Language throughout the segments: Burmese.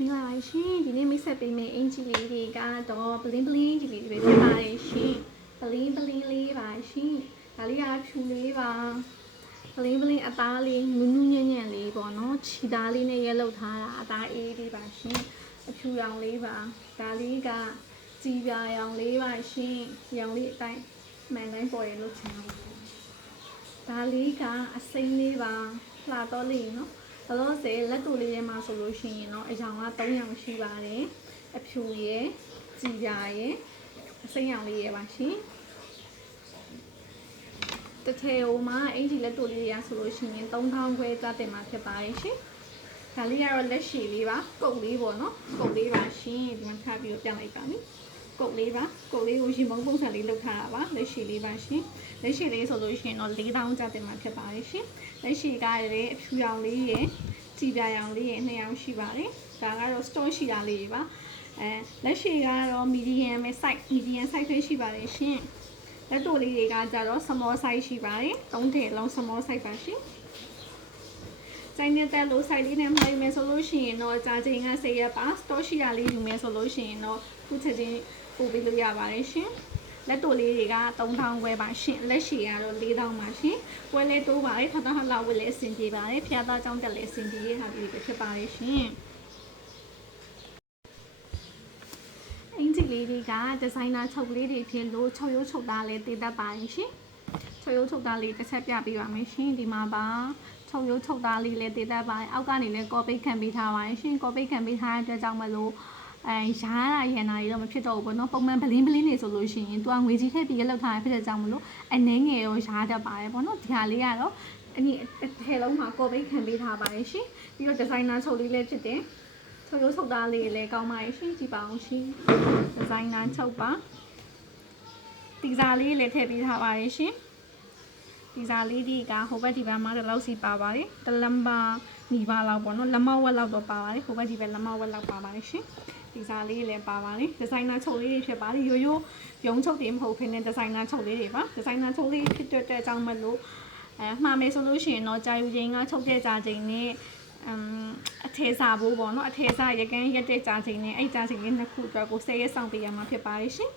မင်္ဂလာပါရှင်ဒီနေ့မိတ်ဆက်ပေးမယ့်အင်ဂျီလေးတွေကတော့ဘလင်းဘလင်းကြီးလေးတွေဖြစ်ပါတယ်ရှင်ဘလင်းဘလင်းလေးပါရှင်ဒါလေးကဖြူလေးပါဘလင်းဘလင်းအသားလေးနူးနူးညံ့ညံ့လေးပေါ့နော်ခြေသားလေးနဲ့ရဲလောက်ထားတာအသားအေးလေးပါရှင်အဖြူရောင်လေးပါဒါလေးကကြည်ပြာရောင်လေးပါရှင်ရောင်လေးအတိုင်းမှန်တိုင်းပေါ်ရလို့ချင်အောင်ဒါလေးကအစိမ်းလေးပါလှတော့လေးနော်ဘလို့စေလက်တူလေးထဲမှာဆိုလို့ရှိရင်တော့အရောင်က3ရောင်ရှိပါတယ်အဖြူရယ်ကြည်ပြာရယ်အစိမ်းရောင်လေးရယ်ပါရှင်တစ်ထည်ဟိုမှာအင်ဂျီလက်တူလေးတွေကဆိုလို့ရှိရင်3000ခွဲစတင်မှာဖြစ်ပါတယ်ရှင်ဒါလေးကတော့လက်ရှည်လေးပါကုတ်လေးပေါ့နော်ကုတ်လေးပါရှင်ဒီမှာထားပြီးတော့ပြန်လိုက်ပါမယ်ကုတ်လေးပါကုတ်လေးကိုရင်မုံပုံစံလေးလုပ်ထားတာပါလက်ရှည်လေးပါရှင်လက်ရှည်လေးဆိုလို့ရှိရင်တော့4000ကျတင်မှာဖြစ်ပါတယ်ရှင်လက်ရှည်ကလည်းအဖြူရောင်လေးရယ်ကြည်ပြာရောင်လေးရယ်2ရောင်ရှိပါတယ်ဒါကတော့ store ရှိတာလေးပါလက်ရှည်ကတော့ medium size ပဲရှိပါတယ်ရှင်လက်တိုလေးတွေကကြတော့ small size ရှိပါတယ်3ထည်လုံး small size ပါရှင်ဆိုင်နေတဲ့လို size လေးနဲ့မှာယူမယ်ဆိုလို့ရှိရင်တော့ကြာချိန်က10ရက်ပါ store ရှိတာလေးယူမယ်ဆိုလို့ရှိရင်တော့ခုချက်ချင်းပို့ပေးလို့ရပါတယ်ရှင်လက်တိုလေးတွေက3000ခွဲပါရှင်လက်ရှည်ကတော့4000ပါရှင်ပွဲလေးတိုးပါတယ်ထပ်တော့လောက်ဝယ်လဲအဆင်ပြေပါတယ်ဖျားသားကြောင်းတက်လဲအဆင်ပြေရတာဒီလိုဖြစ်ပါတယ်ရှင်အင်ဂျီလေးတွေကဒီဇိုင်နာချုပ်လေးတွေဖြစ်လို့ချုပ်ရိုးချုပ်သားလေးတည်တတ်ပါတယ်ရှင်ချုပ်ရိုးချုပ်သားလေးတစ်ချက်ပြပေးပါမယ်ရှင်ဒီမှာပါချုပ်ရိုးချုပ်သားလေးလည်းတည်တတ်ပါတယ်အောက်ကနေလည်းကော်ပိတ်ခံပေးထားပါတယ်ရှင်ကော်ပိတ်ခံပေးထားတဲ့အတွက်ကြောင့်မလို့ရားတာရန်တာတွေတော့မဖြစ်တော့ဘူးပေါ့နော်ပုံမှန်ဘလင်းဘလင်းနေဆိုလို့ရှိရင်သူကငွေကြီးထည့်ပြီးလောက်ထားရဖြစ်တဲ့ကြောင့်မလို့အနေငယ်ရောရားတတ်ပါတယ်ပေါ့နော်ဒီဟာလေးကတော့အနည်းတစ်ထည်လုံးမှာကော်ပိတ်ခံပေးထားပါတယ်ရှင်ပြီးတော့ဒီဇိုင်နာချုပ်လေးလည်းဖြစ်တယ်ချုပ်ရိုးချုပ်သားလေးလည်းကောင်းပါတယ်ရှင်ကြည့်ပါအောင်ရှင်ဒီဇိုင်နာချုပ်ပါတီစာလေးလည်းထည့်ပေးထားပါတယ်ရှင်ဒီစာလေးတွေကဟိုဘက်ဒီဘက်မှာတလောက်စီပါပါတယ်တလမ်ပါနီပါလောက်ပေါ့နော်လက်မဝက်လောက်တော့ပါပါတယ်ဟိုဘက်ဒီဘက်လက်မဝက်လောက်ပါပါတယ်ရှင်ဒီစာလေးလည်းပါပါတယ်ဒီဇိုင်နာချုပ်လေးတွေဖြစ်ပါတယ်ရိုးရိုးရုံချုပ်တွေမဟုတ်ဘဲနဲ့ဒီဇိုင်နာချုပ်လေးတွေပါဒီဇိုင်နာချုပ်လေးဖြစ်တဲ့အကြောင်းမလို့မှားမယ်ဆိုလို့ရှိရင်တော့ကြာယူချိန်ကချုပ်တဲ့ကြာချိန်နဲ့အထည်စာဖို့ပေါ့နော်အထည်စာရကန်းရက်တဲ့ကြာချိန်နဲ့အဲ့ကြာချိန်လေးနှစ်ခုအတွက်ကို10ရက်ဆောင်ပေးရမှာဖြစ်ပါတယ်ရှင်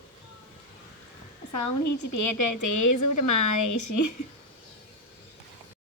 အဆောင်ကြီးကြည့်ပြတဲ့ကျေးဇူးတင်ပါတယ်ရှင်